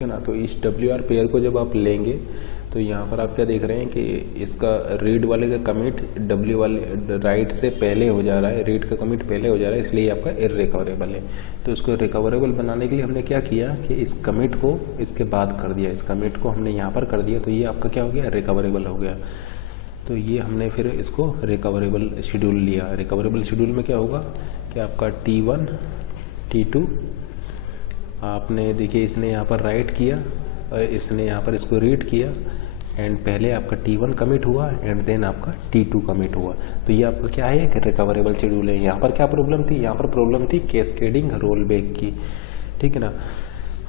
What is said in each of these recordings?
है ना। तो इस WR पेयर को जब आप लेंगे तो यहाँ पर आप क्या देख रहे हैं कि इसका रीड वाले का कमिट W वाले राइट से पहले हो जा रहा है, रीड का कमिट पहले हो जा रहा है, इसलिए आपका इररिकवरेबल है। तो इसको रिकवरेबल बनाने के लिए हमने क्या किया कि इस कमिट को इसके बाद कर दिया, इस कमिट को हमने यहाँ पर कर दिया, तो ये आपका क्या हो गया, रिकवरेबल हो गया। तो ये हमने फिर इसको रिकवरेबल शेड्यूल लिया। रिकवरेबल शेड्यूल में क्या होगा कि आपका T1 T2 आपने देखिए इसने यहाँ पर राइट किया और इसने यहाँ पर इसको रीड किया एंड पहले आपका T1 कमिट हुआ एंड देन आपका T2 कमिट हुआ। तो ये आपका क्या है, एक रिकवरेबल शेड्यूल है। यहाँ पर क्या प्रॉब्लम थी, यहाँ पर प्रॉब्लम थी कैस्केडिंग रोल बैक की, ठीक है ना।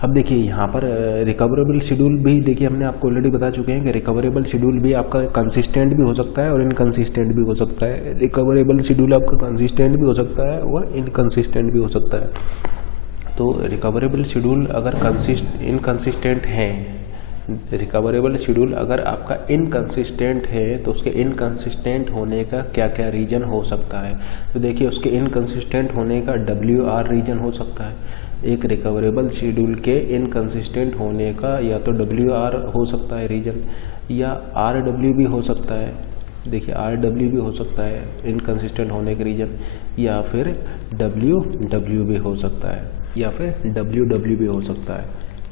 अब देखिए यहाँ पर रिकवरेबल शेड्यूल भी देखिए हमने आपको ऑलरेडी बता चुके हैं कि रिकवरेबल शेड्यूल भी आपका कंसिस्टेंट भी हो सकता है और इनकंसिस्टेंट भी हो सकता है। रिकवरेबल शेड्यूल आपका कंसिस्टेंट भी हो सकता है और इनकंसिस्टेंट भी हो सकता है। तो रिकवरेबल शेड्यूल अगर इनकंसिस्टेंट है, रिकवरेबल शेड्यूल अगर आपका इनकंसिस्टेंट है तो उसके इनकंसिस्टेंट होने का क्या क्या रीजन हो सकता है। तो देखिए उसके इनकंसिस्टेंट होने का WR रीजन हो सकता है। एक रिकवरेबल शेड्यूल के इनकंसिस्टेंट होने का या तो WR हो सकता है रीजन, या RW भी हो सकता है। देखिए RW भी हो सकता है इनकंसिस्टेंट होने का रीजन, या फिर WW भी हो सकता है, या फिर WW भी हो सकता है,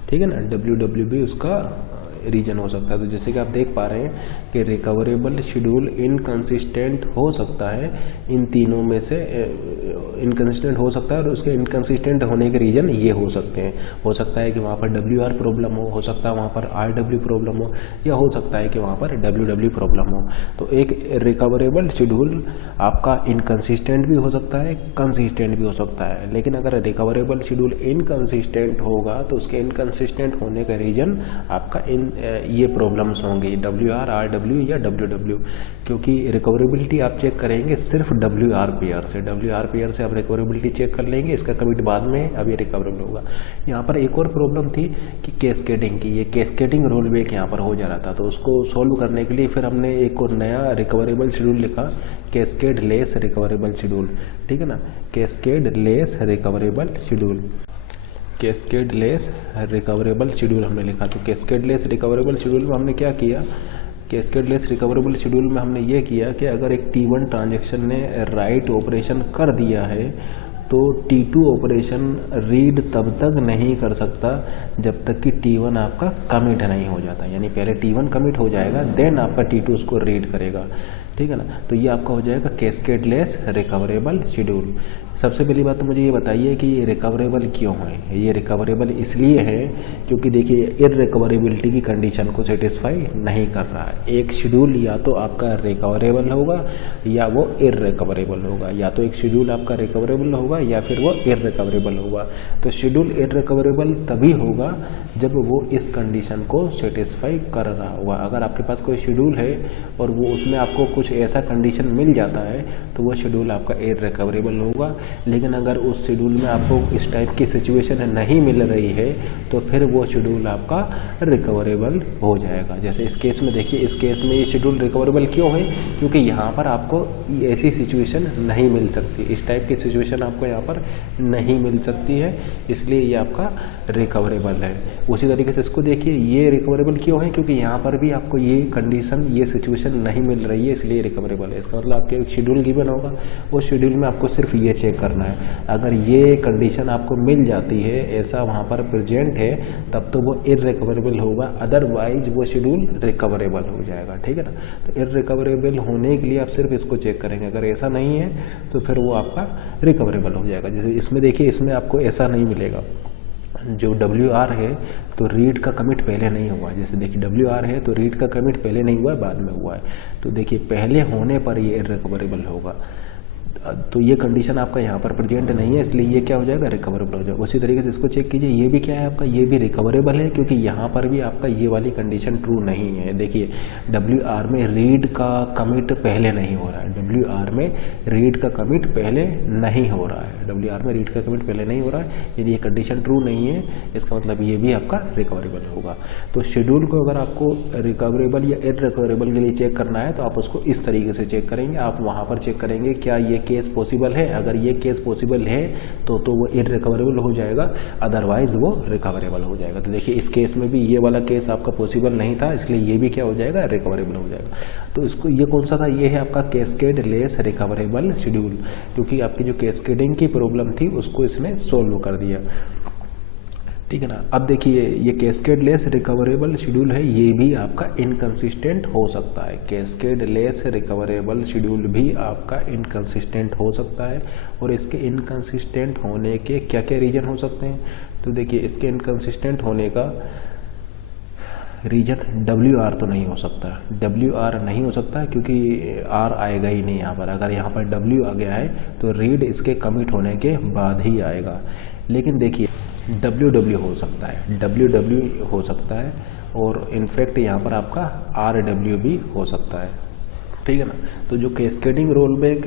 ठीक है ना। WW भी उसका रीजन हो सकता है। तो जैसे कि आप देख पा रहे हैं कि रिकवरेबल शेड्यूल इनकंसिस्टेंट हो सकता है, इन तीनों में से इनकंसिस्टेंट हो सकता है और उसके इनकंसिस्टेंट होने के रीजन ये हो सकते हैं। हो सकता है कि वहाँ पर WR प्रॉब्लम हो सकता है वहाँ पर RW प्रॉब्लम हो, या हो सकता है कि वहाँ पर WW प्रॉब्लम हो। तो एक रिकवरेबल शेड्यूल आपका इनकंसिस्टेंट भी हो सकता है, कंसिस्टेंट भी हो सकता है। लेकिन अगर रिकवरेबल शेड्यूल इनकंसिस्टेंट होगा तो उसके इनकंसिस्टेंट होने का रीजन आपका ये प्रॉब्लम्स होंगी, WR RW या WW। क्योंकि रिकवरेबिलिटी आप चेक करेंगे सिर्फ WR पेयर से, WR पेयर से आप रिकवरेबिलिटी चेक कर लेंगे, इसका कमिट बाद में अब ये रिकवरेबल होगा। यहाँ पर एक और प्रॉब्लम थी कि कैस्केडिंग की, ये कैस्केडिंग रोल बैक यहाँ पर हो जा रहा था। तो उसको सॉल्व करने के लिए फिर हमने एक और नया रिकवरेबल शेड्यूल लिखा, कैस्केड लेस रिकवरेबल शेड्यूल, ठीक है ना। Cascade less recoverable schedule, cascade less recoverable schedule हमने लिखा। तो कैस्केड लेस रिकवरेबल शेड्यूल में हमने क्या किया, कैस्केड लेस रिकवरेबल शेड्यूल में हमने ये किया कि अगर एक T1 ट्रांजैक्शन ने राइट ऑपरेशन कर दिया है तो T2 ऑपरेशन रीड तब तक नहीं कर सकता जब तक कि T1 आपका कमिट नहीं हो जाता। यानी पहले T1 कमिट हो जाएगा देन आपका T2 उसको रीड करेगा, ठीक है ना। तो ये आपका हो जाएगा कैस्केड लेस रिकवरेबल शेड्यूल। सबसे पहली बात तो मुझे ये बताइए कि ये रिकवरेबल क्यों है। ये रिकवरेबल इसलिए है क्योंकि देखिए इररिकवरेबिलिटी की कंडीशन को सेटिस्फाई नहीं कर रहा है। एक शेड्यूल या तो आपका रिकवरेबल होगा या वो इररिकवरेबल होगा, या तो एक शेड्यूल आपका रिकवरेबल होगा या फिर वो इररिकवरेबल होगा। तो शेड्यूल इररिकवरेबल तभी होगा जब वो इस कंडीशन को सेटिस्फाई कर रहा होगा। अगर आपके पास कोई शेड्यूल है और वो उसमें आपको कुछ ऐसा कंडीशन मिल जाता है तो वो शेड्यूल आपका इररिकवरेबल होगा। लेकिन अगर उस शेड्यूल में आपको इस टाइप की सिचुएशन नहीं मिल रही है तो फिर वो शेड्यूल आपका रिकवरेबल हो जाएगा। जैसे इस केस में देखिए, इस केस में ये शेड्यूल रिकवरेबल क्यों है, क्योंकि यहाँ पर आपको ऐसी सिचुएशन नहीं मिल सकती, इस टाइप की सिचुएशन आपको यहाँ पर नहीं मिल सकती है, इसलिए ये आपका रिकवरेबल है। उसी तरीके से इसको देखिए, ये रिकवरेबल क्यों है, क्योंकि यहाँ पर भी आपको ये कंडीशन, ये सिचुएशन नहीं मिल रही है, इसलिए रिकवरेबल है। इसका मतलब आपके एक शेड्यूल गिवन होगा, उस शेड्यूल में आपको सिर्फ ये चेक करना है। अगर ये कंडीशन आपको मिल जाती है, ऐसा वहाँ पर प्रेजेंट है, तब तो वो इररिकवरेबल होगा, अदरवाइज वो शेड्यूल रिकवरेबल हो जाएगा, ठीक है ना। तो इररिकवरेबल होने के लिए आप सिर्फ इसको चेक करेंगे, अगर ऐसा नहीं है तो फिर वो आपका रिकवरेबल हो जाएगा। जैसे इसमें देखिए, इसमें आपको ऐसा नहीं मिलेगा, जो WR है तो रीड का कमिट पहले नहीं हुआ। जैसे देखिए WR है तो रीड का कमिट पहले नहीं हुआ है, बाद में हुआ है। तो देखिए पहले होने पर ये इररिकवरेबल होगा। तो ये कंडीशन आपका यहाँ पर प्रेजेंट नहीं है, इसलिए ये क्या हो जाएगा, रिकवरेबल हो जाएगा। उसी तरीके से इसको चेक कीजिए, ये भी क्या है आपका, ये भी रिकवरेबल है, क्योंकि यहाँ पर भी आपका ये वाली कंडीशन ट्रू नहीं है। देखिए WR में रीड का कमिट पहले नहीं हो रहा है, WR में रीड का कमिट पहले नहीं हो रहा है, WR में रीड का कमिट पहले नहीं हो रहा है। यदि ये कंडीशन ट्रू नहीं है, इसका मतलब ये भी आपका रिकवरेबल होगा। तो शेड्यूल को अगर आपको रिकवरेबल या इररिकवरेबल के लिए चेक करना है तो आप उसको इस तरीके से चेक करेंगे। आप वहाँ पर चेक करेंगे क्या ये केस पॉसिबल है, अगर ये केस पॉसिबल है तो वो इररिकवरेबल हो जाएगा, अदरवाइज वो रिकवरेबल हो जाएगा। तो देखिए इस केस में भी ये वाला केस आपका पॉसिबल नहीं था, इसलिए ये भी क्या हो जाएगा, रिकवरेबल हो जाएगा। तो इसको ये कौन सा था, ये है आपका कैस्केड लेस रिकवरेबल शेड्यूल, क्योंकि आपकी जो कैस्केडिंग की प्रॉब्लम थी उसको इसने सोल्व कर दिया, ठीक है ना। अब देखिए ये कैस्केड लेस रिकवरेबल शेड्यूल है, ये भी आपका इनकंसिस्टेंट हो सकता है। कैस्केड लेस रिकवरेबल शेड्यूल भी आपका इनकंसिस्टेंट हो सकता है, और इसके इनकंसिस्टेंट होने के क्या क्या रीजन हो सकते हैं। तो देखिए इसके इनकंसिस्टेंट होने का रीजन WR तो नहीं हो सकता, WR नहीं हो सकता क्योंकि R आएगा ही नहीं यहाँ पर। अगर यहाँ पर W आ गया है तो रीड इसके कमिट होने के बाद ही आएगा। लेकिन देखिए WW हो सकता है, WW हो सकता है, और इनफैक्ट यहाँ पर आपका RW भी हो सकता है, ठीक है ना। तो जो कैस्केडिंग रोलबैक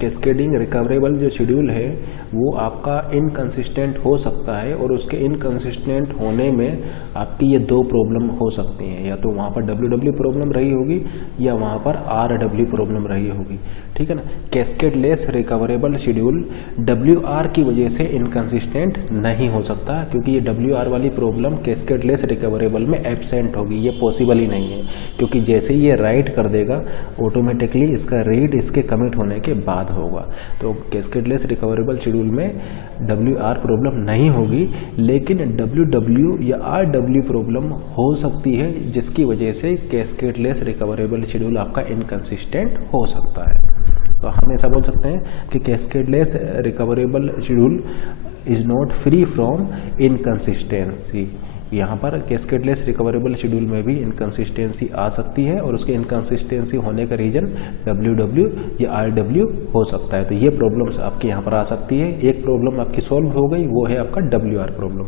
कैस्केडिंग रिकवरेबल जो शेड्यूल है वो आपका इनकंसिस्टेंट हो सकता है, और उसके इनकंसिस्टेंट होने में आपकी ये दो प्रॉब्लम हो सकती हैं, या तो वहाँ पर WW प्रॉब्लम रही होगी या वहाँ पर RW प्रॉब्लम रही होगी, ठीक है ना। Cascade less recoverable schedule WR की वजह से इनकंसिस्टेंट नहीं हो सकता, क्योंकि ये WR वाली प्रॉब्लम कैस्केड लेस रिकवरेबल में एब्सेंट होगी, ये पॉसिबल ही नहीं है, क्योंकि जैसे ही ये राइट कर देगा ऑटोमेटिकली इसका रीड इसके कमिट होने के बाद होगा। तो कैस्केड लेस रिकवरेबल शेड्यूल में WR प्रॉब्लम नहीं होगी, लेकिन WW या RW प्रॉब्लम हो सकती है, जिसकी वजह से कैस्केड लेस रिकवरेबल शेड्यूल आपका इनकंसिस्टेंट हो सकता है। तो हम ऐसा बोल सकते हैं कि cascade less recoverable schedule is not free from inconsistency. यहाँ पर कैस्केड लेस रिकवरेबल शेड्यूल में भी इनकंसिस्टेंसी आ सकती है, और उसके इनकंसिस्टेंसी होने का रीजन WW या RW हो सकता है। तो ये प्रॉब्लम्स आपकी यहाँ पर आ सकती है। एक प्रॉब्लम आपकी सॉल्व हो गई, वो है आपका WR प्रॉब्लम।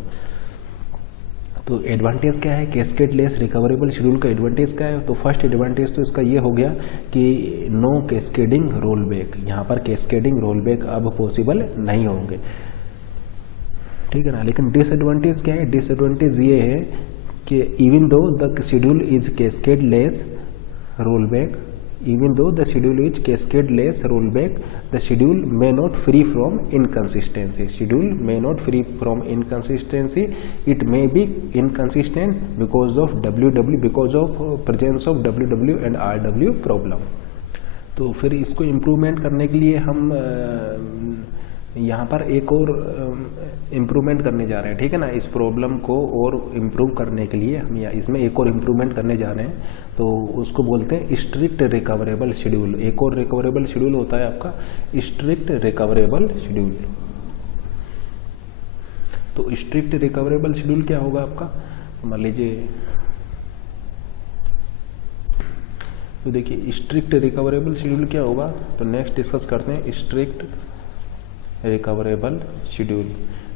तो एडवांटेज क्या है कैस्केड लेस रिकवरेबल शेड्यूल का, एडवांटेज क्या है। तो फर्स्ट एडवांटेज तो इसका ये हो गया कि नो कैस्केडिंग रोलबैक, यहाँ पर कैस्केडिंग रोलबैक अब पॉसिबल नहीं होंगे, ठीक है ना। लेकिन डिसएडवांटेज क्या है, डिसएडवांटेज ये है कि even though the schedule is cascade less rollback, even though the schedule is cascade less rollback, the schedule may not free from inconsistency. Schedule may not free from inconsistency. It may be inconsistent because of WW, because of presence of WW and RW problem. तो फिर इसको improvement करने के लिए हम यहाँ पर एक और इम्प्रूवमेंट करने जा रहे हैं, ठीक है ना। इस प्रॉब्लम को और इम्प्रूव करने के लिए हम इसमें एक और इम्प्रूवमेंट करने जा रहे हैं, तो उसको बोलते हैं स्ट्रिक्ट रिकवरेबल शेड्यूल। एक और रिकवरेबल शेड्यूल होता है आपका स्ट्रिक्ट रिकवरेबल शेड्यूल। तो स्ट्रिक्ट रिकवरेबल शेड्यूल क्या होगा आपका, मान लीजिए, तो देखिए स्ट्रिक्ट रिकवरेबल शेड्यूल क्या होगा, तो नेक्स्ट डिस्कस करते हैं स्ट्रिक्ट रिकवरेबल शेड्यूल।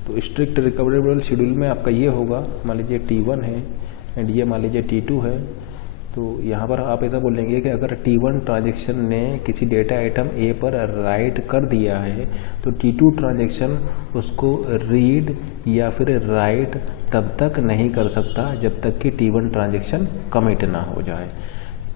तो स्ट्रिक्ट रिकवरेबल शेड्यूल में आपका ये होगा, मान लीजिए T1 है एंड ये मान लीजिए T2 है। तो यहाँ पर आप ऐसा बोलेंगे कि अगर T1 ट्रांजेक्शन ने किसी डेटा आइटम A पर राइट कर दिया है तो T2 ट्रांजेक्शन उसको रीड या फिर राइट तब तक नहीं कर सकता जब तक कि T1 ट्रांजेक्शन कमिट ना हो जाए,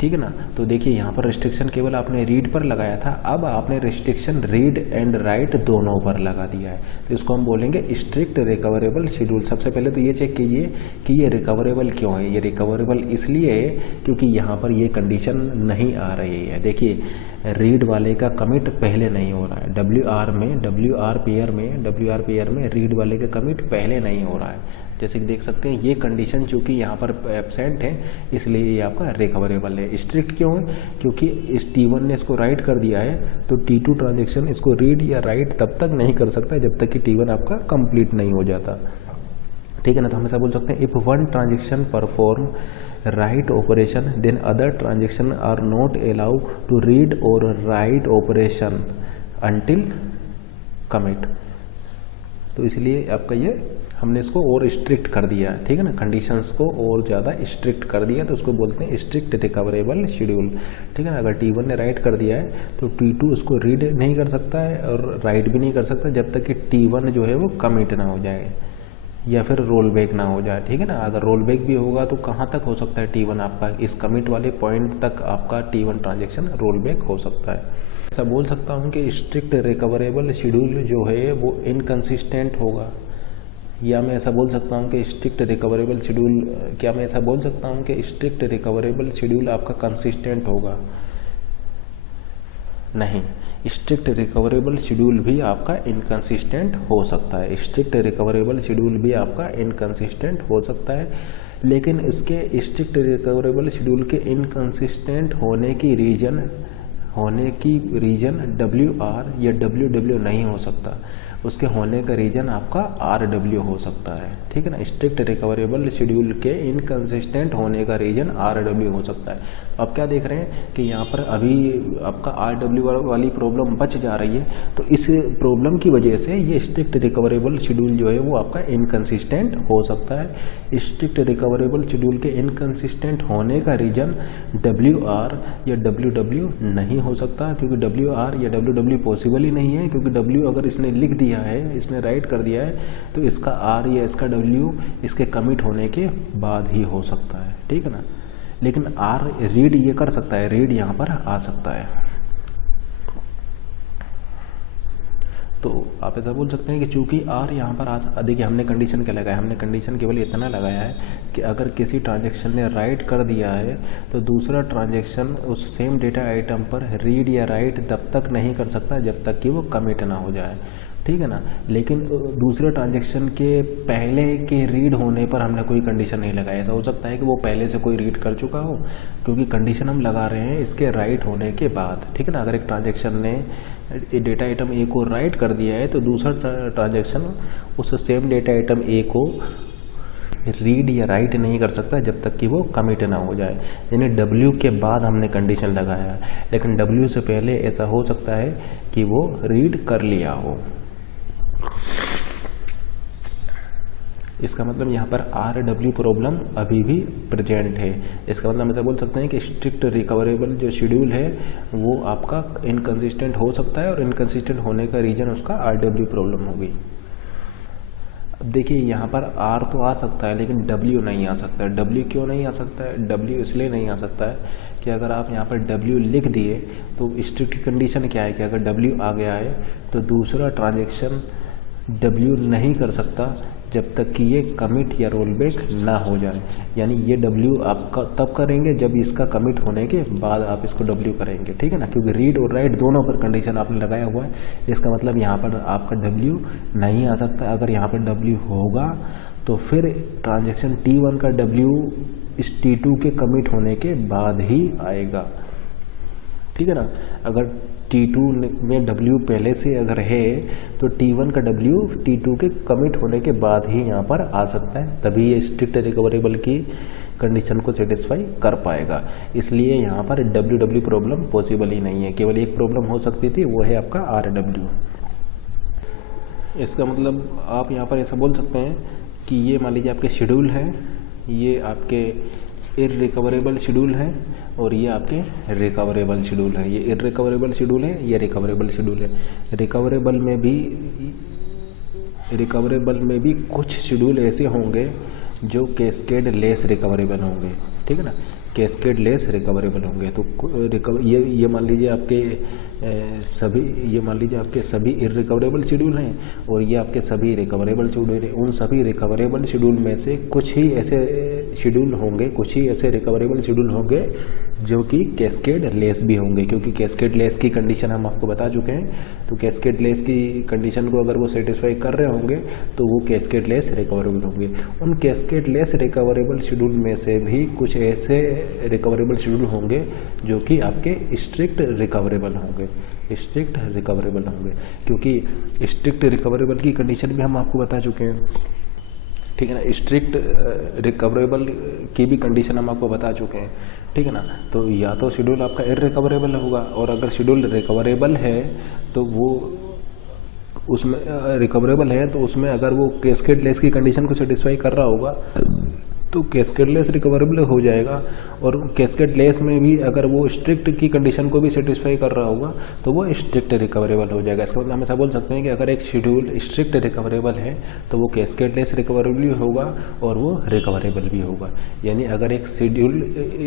ठीक है ना। तो देखिए यहाँ पर रिस्ट्रिक्शन केवल आपने रीड पर लगाया था, अब आपने रिस्ट्रिक्शन रीड एंड राइट दोनों पर लगा दिया है, तो इसको हम बोलेंगे स्ट्रिक्ट रिकवरेबल शेड्यूल। सबसे पहले तो ये चेक कीजिए कि ये रिकवरेबल क्यों है। ये रिकवरेबल इसलिए है क्योंकि यहाँ पर ये कंडीशन नहीं आ रही है। देखिए रीड वाले का कमिट पहले नहीं हो रहा है, WR पेयर में रीड वाले का कमिट पहले नहीं हो रहा है। जैसे कि देख सकते हैं ये कंडीशन चूंकि यहाँ पर एब्सेंट है इसलिए ये आपका रिकवरेबल है। स्ट्रिक्ट क्यों है, क्योंकि इस T1 ने इसको राइट कर दिया है तो T2 ट्रांजेक्शन इसको रीड या राइट तब तक नहीं कर सकता जब तक कि T1 आपका कंप्लीट नहीं हो जाता, ठीक है ना। तो हम ऐसा बोल सकते हैं if one transaction perform write operation then other transaction are not allowed to read और राइट ऑपरेशन अंटिल कमिट। तो इसलिए आपका ये हमने इसको और स्ट्रिक्ट कर दिया, ठीक है ना, कंडीशंस को और ज़्यादा स्ट्रिक्ट कर दिया, तो उसको बोलते हैं स्ट्रिक्ट रिकवरेबल शेड्यूल, ठीक है ना। अगर T1 ने राइट कर दिया है तो T2 उसको रीड नहीं कर सकता है और राइट भी नहीं कर सकता जब तक कि T1 जो है वो कमिट ना हो जाए, या फिर रोल बैक ना हो जाए, ठीक है ना। अगर रोल बैक भी होगा तो कहाँ तक हो सकता है T1 आपका, इस कमिट वाले पॉइंट तक आपका T1 ट्रांजेक्शन रोल बैक हो सकता है। ऐसा बोल सकता हूँ कि स्ट्रिक्ट रिकवरेबल शेड्यूल जो है वो इनकंसिस्टेंट होगा, या मैं ऐसा बोल सकता हूँ कि स्ट्रिक्ट रिकवरेबल शेड्यूल, क्या मैं ऐसा बोल सकता हूँ कि स्ट्रिक्ट रिकवरेबल शेड्यूल आपका कंसिस्टेंट होगा? नहीं, स्ट्रिक्ट रिकवरेबल शेड्यूल भी आपका इनकंसिस्टेंट हो सकता है। स्ट्रिक्ट रिकवरेबल शेड्यूल भी आपका इनकंसिस्टेंट हो सकता है, लेकिन इसके स्ट्रिक्ट रिकवरेबल शेड्यूल के इनकंसिस्टेंट होने की रीजन WR या WW नहीं हो सकता, उसके होने का रीजन आपका RW हो सकता है, ठीक है ना। स्ट्रिक्ट रिकवरेबल शेड्यूल के इनकंसिस्टेंट होने का रीजन RW हो सकता है। अब क्या देख रहे हैं कि यहाँ पर अभी आपका RW वाली प्रॉब्लम बच जा रही है, तो इस प्रॉब्लम की वजह से ये स्ट्रिक्ट रिकवरेबल शेड्यूल जो है वो आपका इनकंसिस्टेंट हो सकता है। स्ट्रिक्ट रिकवरेबल शेड्यूल के इनकंसिस्टेंट होने का रीजन WR या WW नहीं हो सकता, क्योंकि WR या WW पॉसिबल ही नहीं है, क्योंकि W अगर इसने लिख दिया है, इसने राइट कर दिया है, तो इसका R या इसका W इसके कमिट होने के बाद ही हो सकता है, ठीक है ना। लेकिन R रीड ये कर सकता है, रीड यहाँ पर आ सकता है। तो आप ऐसा बोल सकते हैं कि चूंकि R यहाँ पर देखिए हमने कंडीशन क्या लगाया, हमने कंडीशन केवल इतना लगाया है कि अगर किसी ट्रांजैक्शन ने राइट कर दिया है तो दूसरा ट्रांजैक्शन उस सेम डेटा आइटम पर रीड या राइट तब तक नहीं कर सकता जब तक कि वो कमिट ना हो जाए, ठीक है ना। लेकिन दूसरे ट्रांजैक्शन के पहले के रीड होने पर हमने कोई कंडीशन नहीं लगाया। ऐसा हो सकता है कि वो पहले से कोई रीड कर चुका हो, क्योंकि कंडीशन हम लगा रहे हैं इसके राइट होने के बाद, ठीक है ना। अगर एक ट्रांजैक्शन ने डेटा आइटम A को राइट कर दिया है तो दूसरा ट्रांजैक्शन उस सेम डेटा आइटम A को रीड या राइट नहीं कर सकता जब तक कि वो कमिट ना हो जाए। यानी W के बाद हमने कंडीशन लगाया, लेकिन W से पहले ऐसा हो सकता है कि वो रीड कर लिया हो। इसका मतलब यहाँ पर RW प्रॉब्लम अभी भी प्रेजेंट है। इसका मतलब हम ऐसा बोल सकते हैं कि स्ट्रिक्ट रिकवरेबल जो शेड्यूल है वो आपका इनकंसिस्टेंट हो सकता है, और इनकंसिस्टेंट होने का रीजन उसका RW प्रॉब्लम होगी। अब देखिए यहाँ पर R तो आ सकता है लेकिन W नहीं आ सकता है। W क्यों नहीं आ सकता है? W इसलिए नहीं आ सकता है कि अगर आप यहाँ पर W लिख दिए तो स्ट्रिक्ट कंडीशन क्या है कि अगर W आ गया है तो दूसरा ट्रांजैक्शन W नहीं कर सकता जब तक कि ये कमिट या रोल बैक ना हो जाए। यानी ये W आप तब करेंगे जब इसका कमिट होने के बाद आप इसको W करेंगे, ठीक है ना, क्योंकि रीड और राइट दोनों पर कंडीशन आपने लगाया हुआ है। इसका मतलब यहाँ पर आपका W नहीं आ सकता। अगर यहाँ पर W होगा तो फिर ट्रांजैक्शन T1 का W इस T2 के कमिट होने के बाद ही आएगा, ठीक है ना। अगर T2 में W पहले से अगर है तो T1 का W T2 के कमिट होने के बाद ही यहाँ पर आ सकता है, तभी ये स्ट्रिक्ट रिकवरेबल की कंडीशन को सेटिस्फाई कर पाएगा। इसलिए यहाँ पर WW प्रॉब्लम पॉसिबल ही नहीं है। केवल एक प्रॉब्लम हो सकती थी, वो है आपका RW। इसका मतलब आप यहाँ पर ऐसा बोल सकते हैं कि ये मान लीजिए आपके शेड्यूल हैं, ये आपके इररिकवरेबल शेड्यूल है और ये आपके रिकवरेबल शेड्यूल है। ये इररिकवरेबल शेड्यूल है, ये रिकवरेबल शेड्यूल है। रिकवरेबल में भी कुछ शेड्यूल ऐसे होंगे जो कैस्केड लेस रिकवरेबल होंगे, ठीक है ना, कैस्केड लेस रिकवरेबल होंगे। तो ये मान लीजिए आपके सभी इररिकवरेबल शेड्यूल हैं और ये आपके सभी रिकवरेबल शेड्यूल हैं। उन सभी रिकवरेबल शेड्यूल में से कुछ ही ऐसे शेड्यूल होंगे, कुछ ही ऐसे रिकवरेबल शेड्यूल होंगे जो कि कैस्केड लेस भी होंगे, क्योंकि कैस्केड लेस की कंडीशन हम आपको बता चुके हैं। तो कैस्केड लेस की कंडीशन को अगर वो सेटिस्फाई कर रहे होंगे तो वो कैस्केड लेस रिकवरेबल होंगे। उन कैस्केड लेस रिकवरेबल शेड्यूल में से भी कुछ ऐसे रिकवरेबल शेड्यूल होंगे जो कि आपके स्ट्रिक्ट रिकवरेबल होंगे, स्ट्रिक्ट रिकवरेबल होंगे, क्योंकि स्ट्रिक्ट रिकवरेबल की कंडीशन भी हम आपको बता चुके हैं, ठीक है ना। स्ट्रिक्ट रिकवरेबल की भी कंडीशन हम आपको बता चुके हैं, ठीक है ना। तो या तो शेड्यूल आपका इररिकवरेबल होगा, और अगर शेड्यूल रिकवरेबल है तो वो उसमें रिकवरेबल है तो उसमें अगर वो कैस्केड लेस की कंडीशन को सेटिस्फाई कर रहा होगा तो कैस्केडलेस रिकवरेबल हो जाएगा। और कैस्केडलेस में भी अगर वो स्ट्रिक्ट की कंडीशन को भी सेटिस्फाई कर रहा होगा तो वो स्ट्रिक्ट रिकवरेबल हो जाएगा। इसका मतलब हम ऐसा बोल सकते हैं कि अगर एक शेड्यूल स्ट्रिक्ट रिकवरेबल है तो वो कैस्केडलेस रिकवरेबल भी होगा और वो रिकवरेबल भी होगा। यानी अगर एक शेड्यूल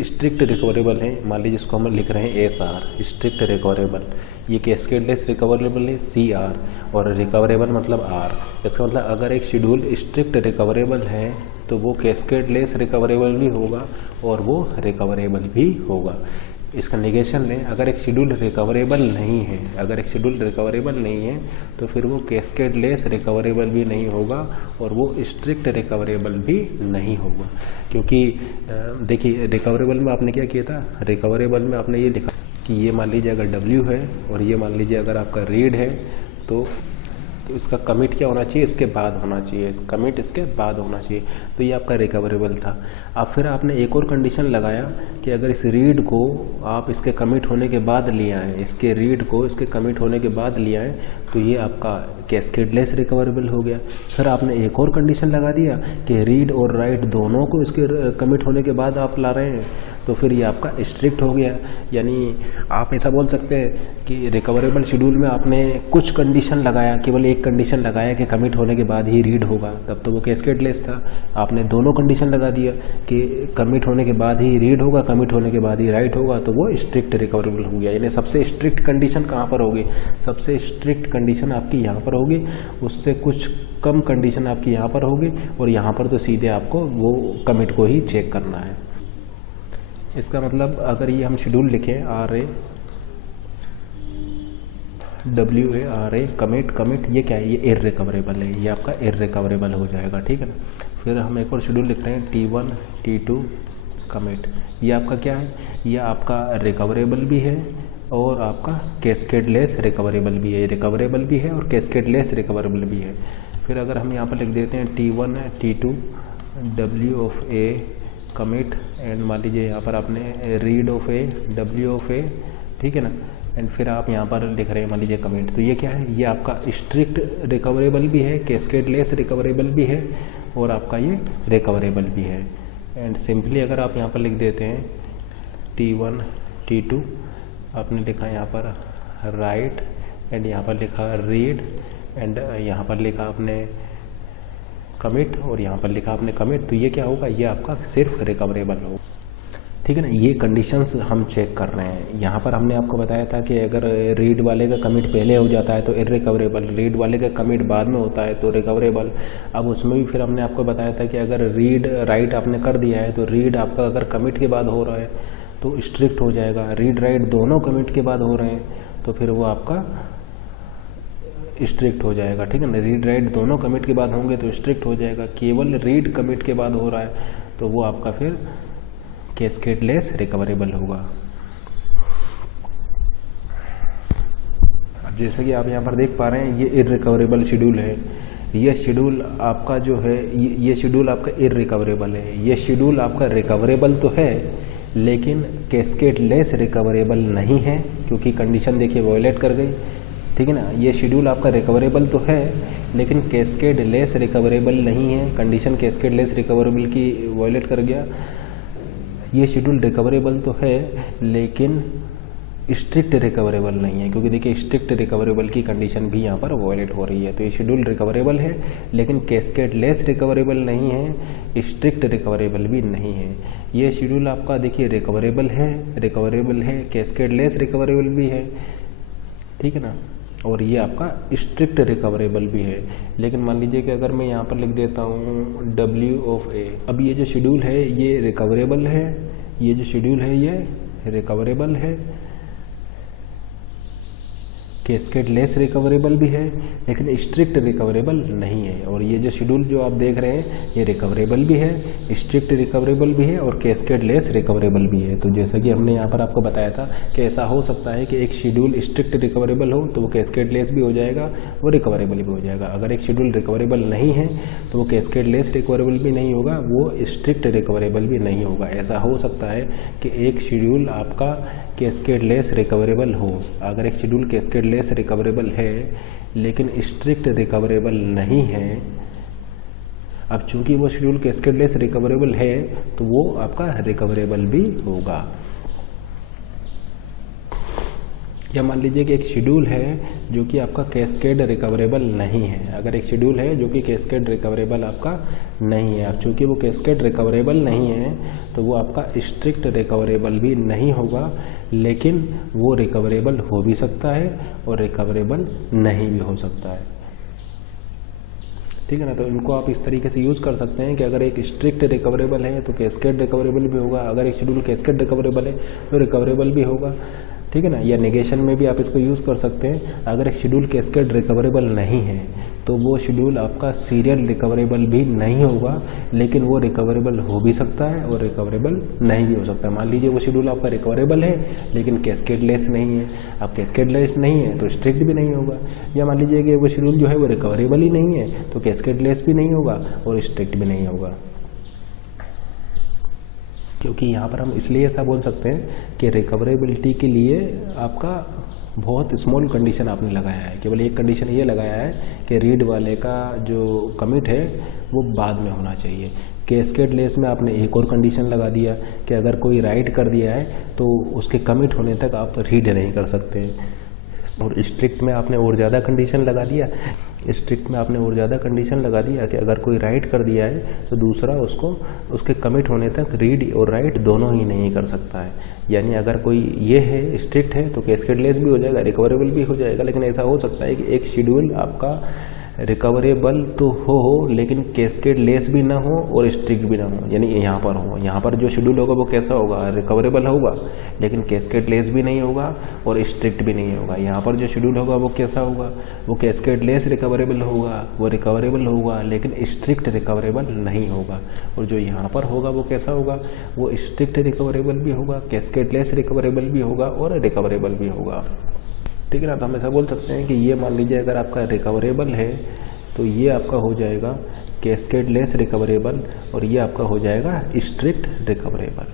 स्ट्रिक्ट रिकवरेबल है, मान लीजिए इसको हम लिख रहे हैं SR स्ट्रिक्ट रिकवरेबल, ये कैस्केडलेस रिकवरेबल है CR और रिकवरेबल मतलब R। इसका मतलब अगर एक शेड्यूल स्ट्रिक्ट रिकवरेबल है तो वो कैस्केडलेस रिकवरेबल भी होगा और वो रिकवरेबल भी होगा। इसका निगेशन लें, अगर एक शेड्यूल रिकवरेबल नहीं है, अगर एक शेड्यूल रिकवरेबल नहीं है तो फिर वो कैस्केडलेस रिकवरेबल भी नहीं होगा और वो स्ट्रिक्ट रिकवरेबल भी नहीं होगा। क्योंकि देखिए रिकवरेबल में आपने क्या किया था, रिकवरेबल में आपने ये लिखा कि ये मान लीजिए अगर W है और ये मान लीजिए अगर आपका रीड है तो इसका कमिट क्या होना चाहिए, इसके बाद होना चाहिए, कमिट इसके बाद होना चाहिए। तो ये आपका रिकवरेबल था। अब फिर आपने एक और कंडीशन लगाया कि अगर इस रीड को आप इसके कमिट होने के बाद ले आएँ, इसके रीड को इसके कमिट होने के बाद ले आएँ तो ये आपका कैस्केडलेस रिकवरेबल हो गया। फिर आपने एक और कंडीशन लगा दिया कि रीड और राइट दोनों को इसके कमिट होने के बाद आप ला रहे हैं तो फिर ये आपका स्ट्रिक्ट हो गया। यानी आप ऐसा बोल सकते हैं कि रिकवरेबल शेड्यूल में आपने कुछ कंडीशन लगाया, केवल एक कंडीशन लगाया कि कमिट होने के बाद ही रीड होगा, तब तो वो कैस्केडलेस था। आपने दोनों कंडीशन लगा दिया कि कमिट होने के बाद ही रीड होगा, कमिट होने के बाद ही राइट होगा, तो वो स्ट्रिक्ट रिकवरेबल हो गया। यानी सबसे स्ट्रिक्ट कंडीशन कहाँ पर होगी, सबसे स्ट्रिक्ट कंडीशन आपकी यहाँ पर होगी, उससे कुछ कम कंडीशन आपकी यहाँ पर होगी और यहाँ पर तो सीधे आपको वो कमिट को ही चेक करना है। इसका मतलब अगर ये हम शेड्यूल लिखें RA कमिट ये क्या है, ये इररिकवरेबल है, ये आपका इररिकवरेबल हो जाएगा, ठीक है ना। फिर हम एक और शेड्यूल लिख रहे हैं T1 T2 कमिट, ये आपका क्या है, ये आपका रिकवरेबल भी है और आपका कैस्केडलेस रिकवरेबल भी है, रिकवरेबल भी है और कैस्केडलेस रिकवरेबल भी है। फिर अगर हम यहाँ पर लिख देते हैं T1 T2 W of A commit and मान लीजिए यहाँ पर आपने read of A W of A, ठीक है ना, एंड फिर आप यहाँ पर लिख रहे हैं मान लीजिए कमिट, तो ये क्या है, ये आपका स्ट्रिक्ट रिकवरेबल भी है, कैस्केडलेस रिकवरेबल भी है और आपका ये रिकवरेबल भी है। एंड सिंपली अगर आप यहाँ पर लिख देते हैं T1 T2, आपने लिखा यहाँ पर राइट एंड यहाँ पर लिखा रीड एंड यहाँ पर लिखा आपने कमिट और यहाँ पर लिखा आपने कमिट, तो ये क्या होगा, ये आपका सिर्फ रिकवरेबल होगा, ठीक है ना। ये कंडीशंस हम चेक कर रहे हैं। यहाँ पर हमने आपको बताया था कि अगर रीड वाले का कमिट पहले हो जाता है तो इररिकवरेबल, रीड वाले का कमिट बाद में होता है तो रिकवरेबल। अब उसमें भी फिर हमने आपको बताया था कि अगर रीड राइट आपने कर दिया है तो रीड आपका अगर कमिट के बाद हो रहा है तो स्ट्रिक्ट हो जाएगा, रीड राइट दोनों कमिट के बाद हो रहे हैं तो फिर वो आपका स्ट्रिक्ट हो जाएगा, ठीक है ना। रीड राइट दोनों कमिट के बाद होंगे तो स्ट्रिक्ट हो जाएगा, केवल रीड कमिट के बाद हो रहा है तो वो आपका फिर कैस्केडलेस रिकवरेबल होगा। अब जैसे कि आप यहाँ पर देख पा रहे हैं ये इररिकवरेबल शेड्यूल है, ये शेड्यूल आपका जो है ये शेड्यूल आपका इररिकवरेबल है। ये शेड्यूल आपका रिकवरेबल तो है लेकिन कैस्केडलेस रिकवरेबल नहीं है क्योंकि कंडीशन देखिए वायलेट कर गई, ठीक है ना। ये शेड्यूल आपका रिकवरेबल तो है लेकिन कैस्केडलेस रिकवरेबल नहीं है, कंडीशन कैस्केडलेस रिकवरेबल की वायलेट कर गया। ये शेड्यूल रिकवरेबल तो है लेकिन स्ट्रिक्ट रिकवरेबल नहीं है क्योंकि देखिए स्ट्रिक्ट रिकवरेबल की कंडीशन भी यहाँ पर वायलेट हो रही है। तो ये शेड्यूल रिकवरेबल है लेकिन कैस्केडलेस रिकवरेबल नहीं है, स्ट्रिक्ट रिकवरेबल भी नहीं है। ये शेड्यूल आपका देखिए रिकवरेबल है, कैस्केडलेस रिकवरेबल भी है, ठीक है ना, और ये आपका स्ट्रिक्ट रिकवरेबल भी है। लेकिन मान लीजिए कि अगर मैं यहाँ पर लिख देता हूँ W ऑफ A, अब ये जो शेड्यूल है ये रिकवरेबल है, ये जो शेड्यूल है ये रिकवरेबल है, कैस्केडलेस रिकवरेबल भी है लेकिन स्ट्रिक्ट रिकवरेबल नहीं है। और ये जो शेड्यूल जो आप देख रहे हैं ये रिकवरेबल भी है, स्ट्रिक्ट रिकवरेबल भी है और कैस्केडलेस रिकवरेबल भी है। तो जैसा कि हमने यहाँ पर आपको बताया था कि ऐसा हो सकता है कि एक शेड्यूल स्ट्रिक्ट रिकवरेबल हो तो वो कैस्केडलेस भी हो जाएगा और रिकवरेबल भी हो जाएगा। अगर एक शेड्यूल रिकवरेबल नहीं है तो वो कैस्केडलेस रिकवरेबल भी नहीं होगा, वो स्ट्रिक्ट रिकवरेबल भी नहीं होगा। ऐसा हो सकता है कि एक शेड्यूल आपका कैस्केडलेस रिकवरेबल हो, अगर एक शेड्यूल कैस्केडलेस रिकवरेबल है लेकिन स्ट्रिक्ट रिकवरेबल नहीं है अब चूंकि वो शेड्यूल कैस्केडलेस रिकवरेबल है तो वो आपका रिकवरेबल भी होगा। या मान लीजिए कि एक शेड्यूल है जो कि आपका कैस्केड रिकवरेबल नहीं है। अगर एक शेड्यूल है जो कि कैस्केड रिकवरेबल आपका नहीं है, अब चूंकि वो कैस्केड रिकवरेबल नहीं है तो वो आपका स्ट्रिक्ट रिकवरेबल भी नहीं होगा, लेकिन वो रिकवरेबल हो भी सकता है और रिकवरेबल नहीं भी हो सकता है। ठीक है ना। तो इनको आप इस तरीके से यूज़ कर सकते हैं कि अगर एक स्ट्रिक्ट रिकवरेबल है तो कैस्केड रिकवरेबल भी होगा, अगर एक शेड्यूल कैस्केड रिकवरेबल है तो रिकवरेबल भी होगा। ठीक है ना। या नेगेशन में भी आप इसको यूज़ कर सकते हैं, अगर एक शेड्यूल कैस्केड रिकवरेबल नहीं है तो वो शेड्यूल आपका सीरियल रिकवरेबल भी नहीं होगा, लेकिन वो रिकवरेबल हो भी सकता है और रिकवरेबल नहीं भी हो सकता है। मान लीजिए वो शेड्यूल आपका रिकवरेबल है लेकिन कैस्केडलेस नहीं है। अब कैस्केडलेस नहीं है तो स्ट्रिक्ट भी नहीं होगा। या मान लीजिए कि वो शेड्यूल जो है वो रिकवरेबल ही नहीं है तो कैस्केडलेस भी नहीं होगा और स्ट्रिक्ट भी नहीं होगा। क्योंकि यहाँ पर हम इसलिए ऐसा बोल सकते हैं कि रिकवरेबिलिटी के लिए आपका बहुत स्मॉल कंडीशन आपने लगाया है, केवल एक कंडीशन ये लगाया है कि रीड वाले का जो कमिट है वो बाद में होना चाहिए। कैस्केडलेस में आपने एक और कंडीशन लगा दिया कि अगर कोई राइट कर दिया है तो उसके कमिट होने तक आप रीड नहीं कर सकते। और स्ट्रिक्ट में आपने और ज़्यादा कंडीशन लगा दिया, स्ट्रिक्ट में आपने और ज़्यादा कंडीशन लगा दिया कि अगर कोई राइट कर दिया है तो दूसरा उसको उसके कमिट होने तक रीड और राइट दोनों ही नहीं कर सकता है। यानी अगर कोई ये है स्ट्रिक्ट है तो कैस्केडलेस भी हो जाएगा, रिकवरेबल भी हो जाएगा, लेकिन ऐसा हो सकता है कि एक शेड्यूल आपका रिकवरेबल तो हो लेकिन कैस्केडलेस भी ना हो और स्ट्रिक्ट भी ना हो। यानी यहाँ पर हो, यहाँ पर जो शेड्यूल होगा वो कैसा होगा, रिकवरेबल होगा लेकिन कैस्केडलेस भी नहीं होगा और स्ट्रिक्ट भी नहीं होगा। यहाँ पर जो शेड्यूल होगा वो कैसा होगा, वो कैस्केडलेस रिकवरेबल होगा, वो रिकवरेबल होगा लेकिन स्ट्रिक्ट रिकवरेबल नहीं होगा। और जो यहाँ पर होगा वो कैसा होगा, वो स्ट्रिक्ट रिकवरेबल भी होगा, कैस्केडलेस रिकवरेबल भी होगा और रिकवरेबल भी होगा। ठीक है ना। तो हम ऐसा बोल सकते हैं कि ये मान लीजिए अगर आपका रिकवरेबल है तो ये आपका हो जाएगा कैस्केडलेस रिकवरेबल और ये आपका हो जाएगा स्ट्रिक्ट रिकवरेबल।